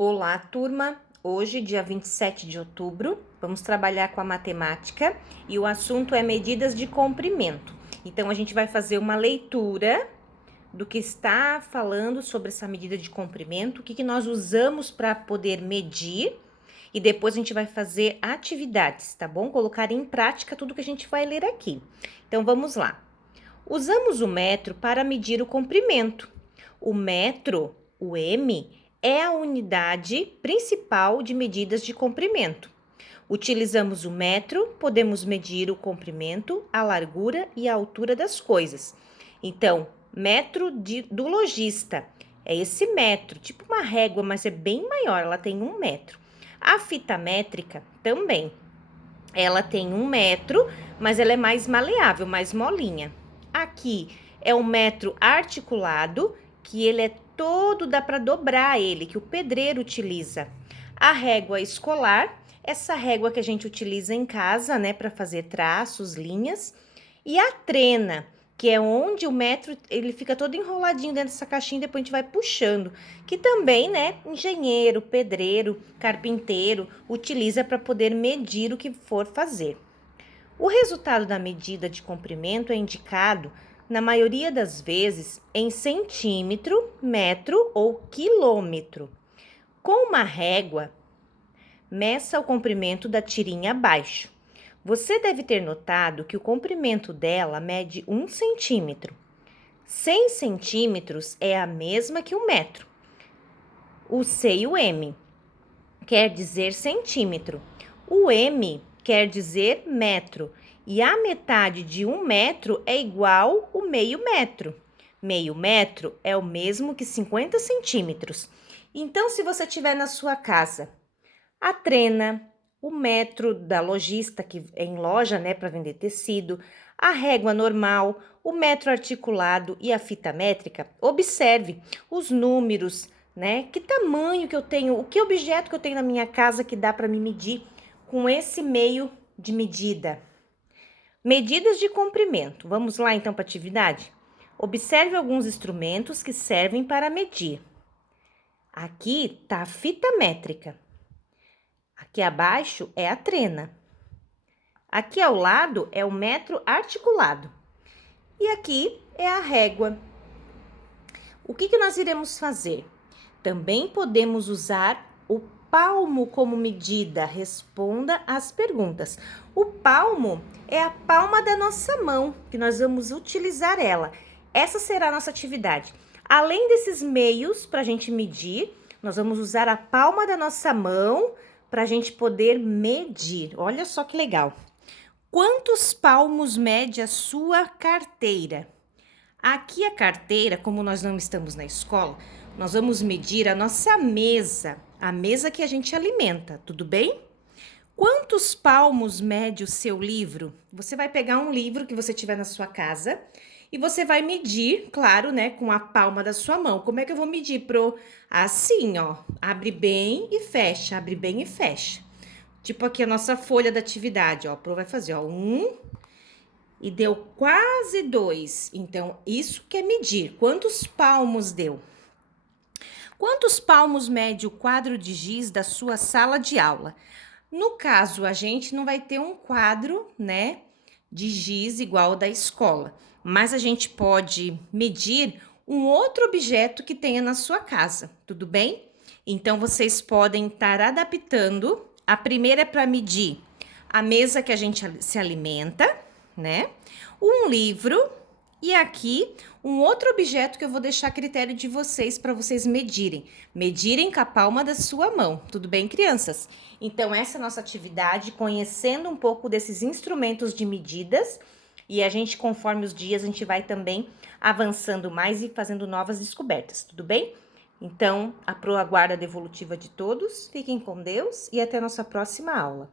Olá, turma! Hoje, dia 27 de outubro, vamos trabalhar com a matemática e o assunto é medidas de comprimento. Então, a gente vai fazer uma leitura do que está falando sobre essa medida de comprimento, o que nós usamos para poder medir e depois a gente vai fazer atividades, tá bom? Colocar em prática tudo que a gente vai ler aqui. Então, vamos lá. Usamos o metro para medir o comprimento. O metro, o M, é a unidade principal de medidas de comprimento. Utilizamos o metro, podemos medir o comprimento, a largura e a altura das coisas. Então, metro do lojista é esse metro, tipo uma régua, mas é bem maior, ela tem 1 metro. A fita métrica também, ela tem 1 metro, mas ela é mais maleável, mais molinha. Aqui é um metro articulado, que ele é todo, dá para dobrar ele, que o pedreiro utiliza. A régua escolar, essa régua que a gente utiliza em casa, né, para fazer traços, linhas. E a trena, que é onde o metro, ele fica todo enroladinho dentro dessa caixinha, depois a gente vai puxando. Que também, né, engenheiro, pedreiro, carpinteiro utiliza para poder medir o que for fazer. O resultado da medida de comprimento é indicado, na maioria das vezes, em centímetro, metro ou quilômetro. Com uma régua, meça o comprimento da tirinha abaixo. Você deve ter notado que o comprimento dela mede 1 centímetro. 100 centímetros é a mesma que 1 metro. O C e o M quer dizer centímetro. O M quer dizer metro. E a metade de 1 metro é igual ao meio metro. Meio metro é o mesmo que 50 centímetros. Então, se você tiver na sua casa a trena, o metro da lojista, que é em loja, né, para vender tecido, a régua normal, o metro articulado e a fita métrica, observe os números, né? Que tamanho que eu tenho, que objeto que eu tenho na minha casa que dá para me medir com esse meio de medida. Medidas de comprimento. Vamos lá então para a atividade? Observe alguns instrumentos que servem para medir. Aqui está a fita métrica. Aqui abaixo é a trena. Aqui ao lado é o metro articulado. E aqui é a régua. O que nós iremos fazer? Também podemos usar o palmo como medida. Responda às perguntas. O palmo é a palma da nossa mão, que nós vamos utilizar ela. Essa será a nossa atividade. Além desses meios para a gente medir, nós vamos usar a palma da nossa mão para a gente poder medir. Olha só que legal. Quantos palmos mede a sua carteira? Aqui a carteira, como nós não estamos na escola, nós vamos medir a nossa mesa, a mesa que a gente alimenta, tudo bem? Quantos palmos mede o seu livro? Você vai pegar um livro que você tiver na sua casa e você vai medir, claro, né, com a palma da sua mão. Como é que eu vou medir? Assim, ó, abre bem e fecha, abre bem e fecha. Tipo aqui a nossa folha da atividade, ó, Pro vai fazer, ó, 1 e deu quase 2. Então, isso que é medir. Quantos palmos deu? Quantos palmos mede o quadro de giz da sua sala de aula? No caso, a gente não vai ter um quadro, né, de giz igual ao da escola, mas a gente pode medir um outro objeto que tenha na sua casa, tudo bem? Então, vocês podem estar adaptando. A primeira é para medir a mesa que a gente se alimenta, né? Um livro e aqui um outro objeto que eu vou deixar a critério de vocês para vocês medirem. Medirem com a palma da sua mão, tudo bem, crianças? Então, essa é a nossa atividade, conhecendo um pouco desses instrumentos de medidas. E a gente, conforme os dias, a gente vai também avançando mais e fazendo novas descobertas, tudo bem? Então, a Pro aguarda a devolutiva de todos. Fiquem com Deus e até a nossa próxima aula.